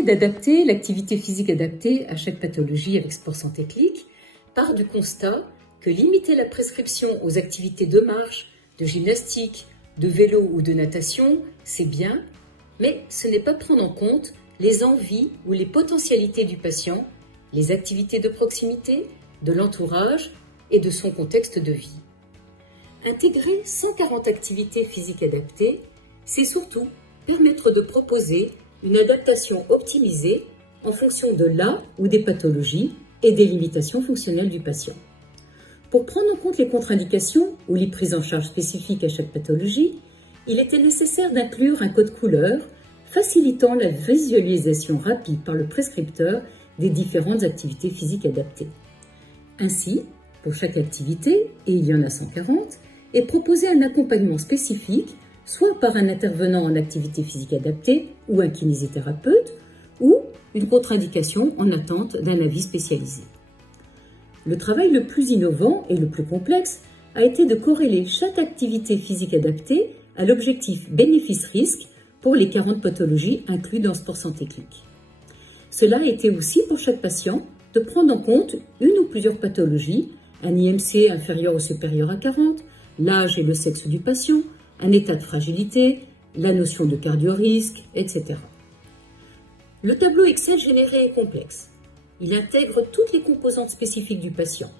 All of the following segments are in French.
volonté d'adapter l'activité physique adaptée à chaque pathologie avec Sport Santé Clic part du constat que limiter la prescription aux activités de marche, de gymnastique, de vélo ou de natation, c'est bien, mais ce n'est pas prendre en compte les envies ou les potentialités du patient, les activités de proximité, de l'entourage et de son contexte de vie. Intégrer 140 activités physiques adaptées, c'est surtout permettre de proposer une adaptation optimisée en fonction de la ou des pathologies et des limitations fonctionnelles du patient. Pour prendre en compte les contre-indications ou les prises en charge spécifiques à chaque pathologie, il était nécessaire d'inclure un code couleur facilitant la visualisation rapide par le prescripteur des différentes activités physiques adaptées. Ainsi, pour chaque activité, et il y en a 140, est proposé un accompagnement spécifique, soit par un intervenant en activité physique adaptée ou un kinésithérapeute, ou une contre-indication en attente d'un avis spécialisé. Le travail le plus innovant et le plus complexe a été de corréler chaque activité physique adaptée à l'objectif bénéfice-risque pour les 40 pathologies incluses dans Sport Santé Clic. Cela a été aussi pour chaque patient de prendre en compte une ou plusieurs pathologies, un IMC inférieur ou supérieur à 40, l'âge et le sexe du patient, un état de fragilité, la notion de cardio-risque, etc. Le tableau Excel généré est complexe. Il intègre toutes les composantes spécifiques du patient.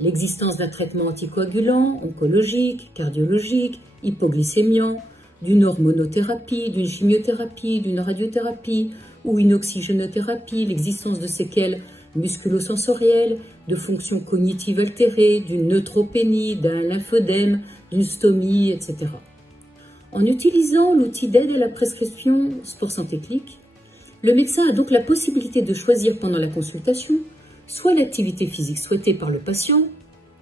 L'existence d'un traitement anticoagulant, oncologique, cardiologique, hypoglycémiant, d'une hormonothérapie, d'une chimiothérapie, d'une radiothérapie ou une oxygénothérapie, l'existence de séquelles musculosensorielles, de fonctions cognitives altérées, d'une neutropénie, d'un lymphodème, d'une stomie, etc. En utilisant l'outil d'aide à la prescription Sport Santé Clic, le médecin a donc la possibilité de choisir pendant la consultation soit l'activité physique souhaitée par le patient,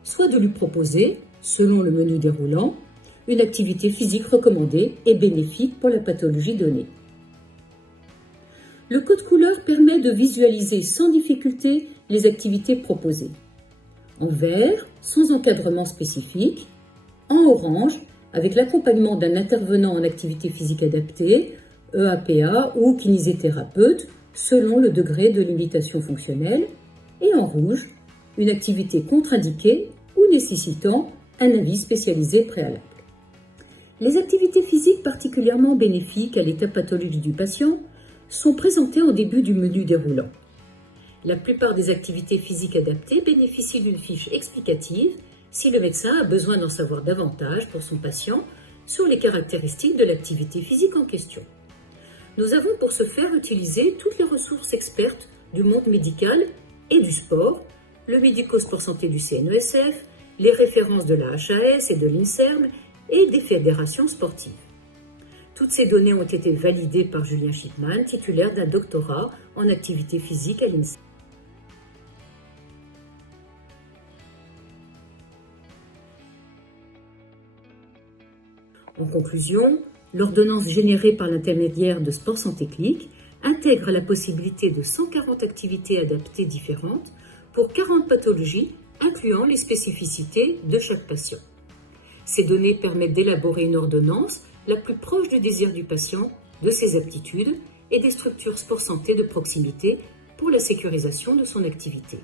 soit de lui proposer, selon le menu déroulant, une activité physique recommandée et bénéfique pour la pathologie donnée. Le code couleur permet de visualiser sans difficulté les activités proposées. En vert, sans encadrement spécifique. En orange, avec l'accompagnement d'un intervenant en activité physique adaptée, EAPA ou kinésithérapeute, selon le degré de limitation fonctionnelle. Et en rouge, une activité contre-indiquée ou nécessitant un avis spécialisé préalable. Les activités physiques particulièrement bénéfiques à l'état pathologique du patient sont présentées au début du menu déroulant. La plupart des activités physiques adaptées bénéficient d'une fiche explicative si le médecin a besoin d'en savoir davantage pour son patient sur les caractéristiques de l'activité physique en question. Nous avons pour ce faire utilisé toutes les ressources expertes du monde médical et du sport, le médico-sport santé du CNESF, les références de la HAS et de l'INSERM et des fédérations sportives. Toutes ces données ont été validées par Julien Schipman, titulaire d'un doctorat en activité physique à l'INSERM. En conclusion, l'ordonnance générée par l'intermédiaire de Sport Santé Clic intègre la possibilité de 140 activités adaptées différentes pour 40 pathologies, incluant les spécificités de chaque patient. Ces données permettent d'élaborer une ordonnance la plus proche du désir du patient, de ses aptitudes et des structures sport santé de proximité pour la sécurisation de son activité.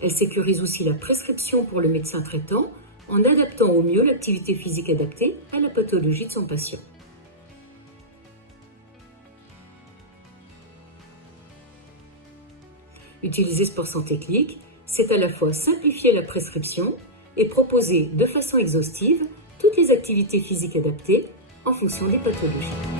Elle sécurise aussi la prescription pour le médecin traitant en adaptant au mieux l'activité physique adaptée à la pathologie de son patient. Utiliser Sport Santé Clic, c'est à la fois simplifier la prescription et proposer de façon exhaustive toutes les activités physiques adaptées en fonction des pathologies.